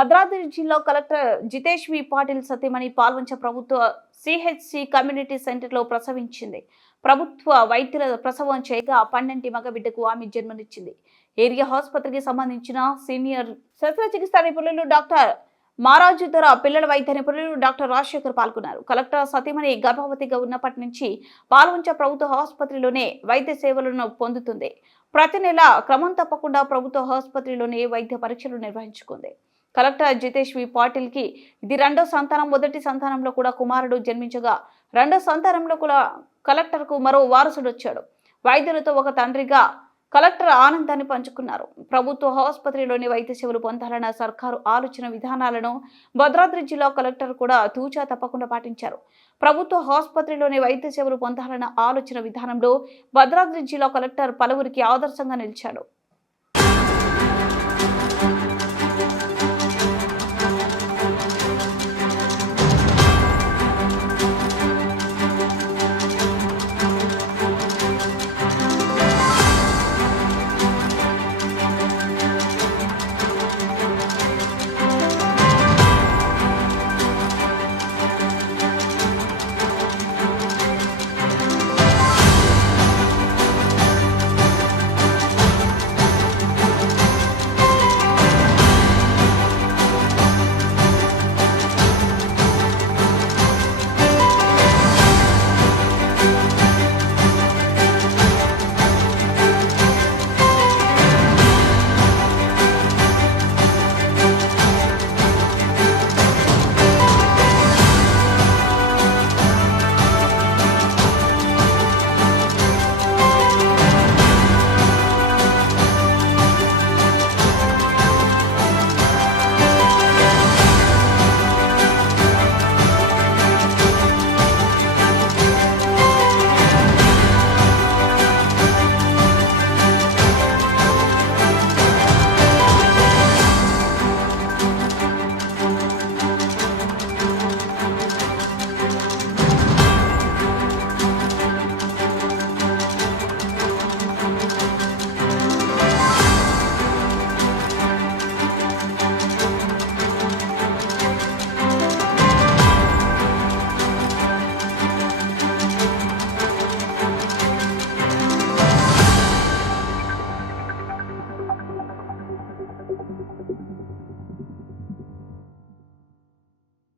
భద్రాద్రి జిల్లా కలెక్టర్ జితేష్ వి పాటిల్ సతీమణి పాల్వంచ ప్రభుత్వ సిహెచ్సి కమ్యూనిటీ సెంటర్లో ప్రసవించింది. ప్రభుత్వ వైద్యుల ప్రసవం చేయగా 12 మగ బిడ్డకు ఆమె జన్మనిచ్చింది. ఏరియా ఆసుపత్రికి సంబంధించిన సీనియర్ శస్త్రచికిత్స నిపుణులు డాక్టర్ మారాజుధర, పిల్లల వైద్య నిపుణులు డాక్టర్ రాజశేఖర్ పాల్గొన్నారు. కలెక్టర్ సతీమణి గర్భవతిగా ఉన్నప్పటి నుంచి పాల్వంచ ప్రభుత్వ ఆసుపత్రిలోనే వైద్య సేవలను పొందుతుంది. ప్రతి నెల క్రమం తప్పకుండా ప్రభుత్వ ఆసుపత్రిలోనే వైద్య పరీక్షలు నిర్వహించుకుంది. కలెక్టర్ జితేష్ వి పాటిల్ కి ఇది రెండో సంతానం. మొదటి సంతానంలో కూడా కుమారుడు జన్మించగా రెండో సంతానంలో కూడా కలెక్టర్ కు మరో వారసుడు వచ్చాడు. వైద్యులతో ఒక తండ్రిగా కలెక్టర్ ఆనందాన్ని పంచుకున్నారు. ప్రభుత్వ ఆసుపత్రిలోని వైద్య సేవలు పొందాలన్న సర్కారు ఆలోచన విధానాలను భద్రాద్రి జిల్లా కలెక్టర్ కూడా తూచా తప్పకుండా పాటించారు. ప్రభుత్వ ఆసుపత్రిలోని వైద్య సేవలు పొందాలన్న ఆలోచన విధానంలో భద్రాద్రి జిల్లా కలెక్టర్ పలువురికి ఆదర్శంగా నిలిచాడు.